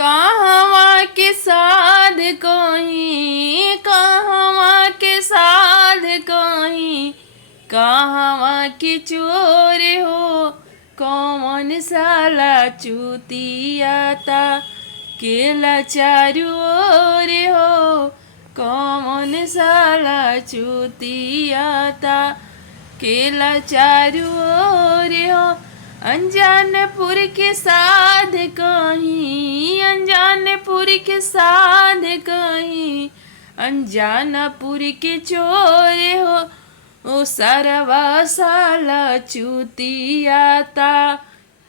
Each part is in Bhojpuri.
कहवा के साध कहीं, कहवा के साध कहीं, कहवा के चोर हो, कौन साला चूतियाता केला चारू ओर हो, कौन साला चूतियाता केला चारू ओर हो। अनजानपुर के साध कहीं, अनजानपुर के साध कहीं, अनजानपुर के चोर हो, ओ सरवा साला चूतियाता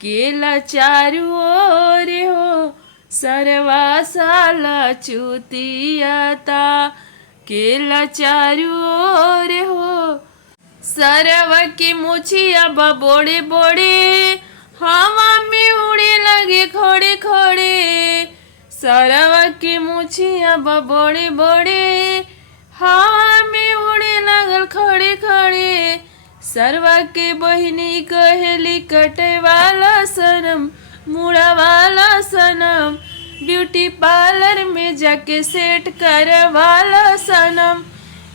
केला चारू ओर हो, सरवा साला चूतियाता केला चारू ओर हो। सरवा की मुछिया बड़े बड़े हवा में उड़े लगे खड़े खड़े, सरवा की मुछिया बड़े बड़े हवा में उड़े लगल खड़े खड़े। सरवा के बहिनी कहेली कटे वाला सनम, मुड़ा वाला सनम, ब्यूटी पार्लर में जाके सेट कर वाला सनम।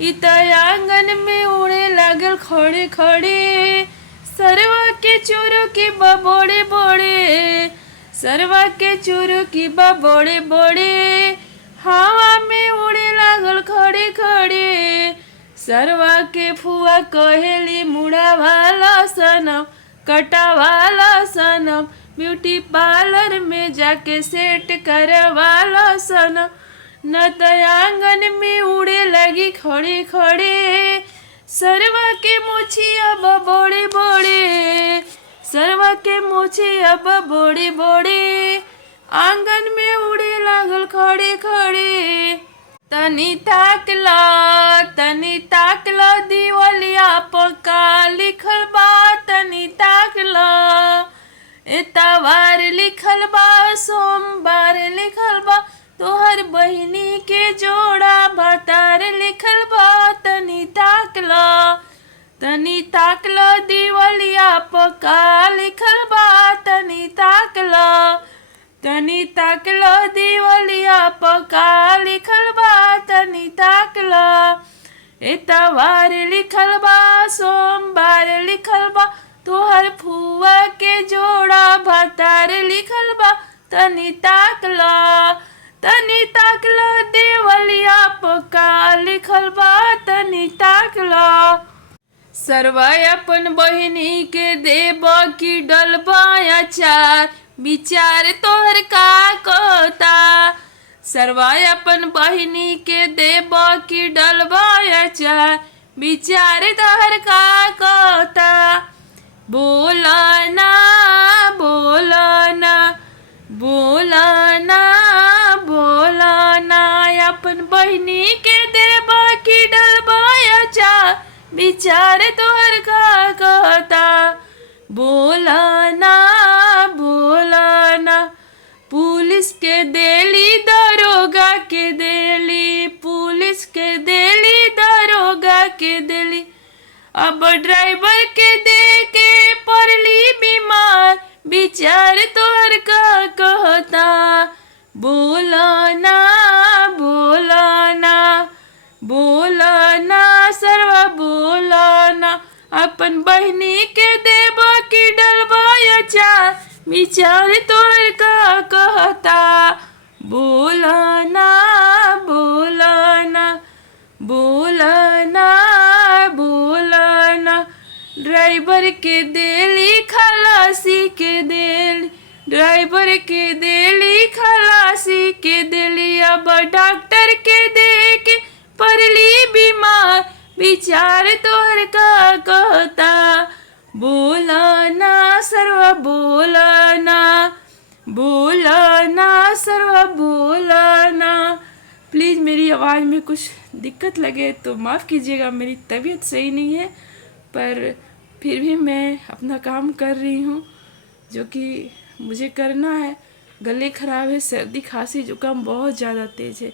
इत आंगन में उड़े लगल खड़े खड़े, सरवा के चोरों की बड़े बड़े, सरवा के चोरों की बड़े बड़े हवा में उड़े लगल खड़े खड़े। सरवा के फुआ कहेली मुड़ा वाला सनम, कटा वाला सनम, ब्यूटी पार्लर में जाके सेट कर वाला सनम। न तो आंगन में उड़े लगी खड़े खड़े, सरवा के मोछी अब बड़े बड़े, सरवा के मोछी अब बड़े बड़े आंगन में उड़े लागल खड़े खड़े। तनी ताकला, तनी ताकला दिवलिया पका लिखल बा, तनी ताकला एतवार लिखल बा, सोमवार लिखल बा, तोहर बहिनी के जोड़ा भतार लिखल बा। तनी ताकला, तनी ताकला दिवलिया पका लिखल बा, तनी ताकला, तनी ताकला दिवलिया पका लिखल बा, तनी ताकला एतवार लिखल बा, सोमवार लिखल बा, तोहर फुआ के जोड़ा भतार लिखल बा। तनी ताकला, तनी ताकला देवलिया पका लिखल बा, तनी ताकला। सरवा अपन बहिनी के देब की डलबा अचार, विचार तोहर का कहता। सरवा अपन बहिनी के देब की डलबा अचार, विचार तोहर का कहता। बोलाना बोलाना बोलाना बोलाना, अपन बहिनी के देबा की डलबा अचार, विचार तोहर का कहता। बोलाना बोलाना, पुलिस के देली दरोगा के देली, पुलिस के देली दरोगा के देली, अब ड्राइवर के दे के पड़ली बीमार, विचार तोहर का कहता। बोलाना बोलाना बोलाना, सरवा बोलाना, अपन बहिनी के देबा की डलबा अचार, विचार तोहर का कहता। बोलाना बोलाना बोलाना बोलाना, ड्राइवर के देली खलासी के देली, ड्राइवर के देली खलासी के देली, अब डॉक्टर के दे के पड़ली बीमार, विचार तोहर का कहता। बोलाना सरवा बोलाना, बोलाना सरवा बोलाना। प्लीज़ मेरी आवाज़ में कुछ दिक्कत लगे तो माफ़ कीजिएगा, मेरी तबीयत सही नहीं है, पर फिर भी मैं अपना काम कर रही हूँ जो कि मुझे करना है। गले ख़राब है, सर्दी खांसी जुकाम बहुत ज़्यादा तेज़ है।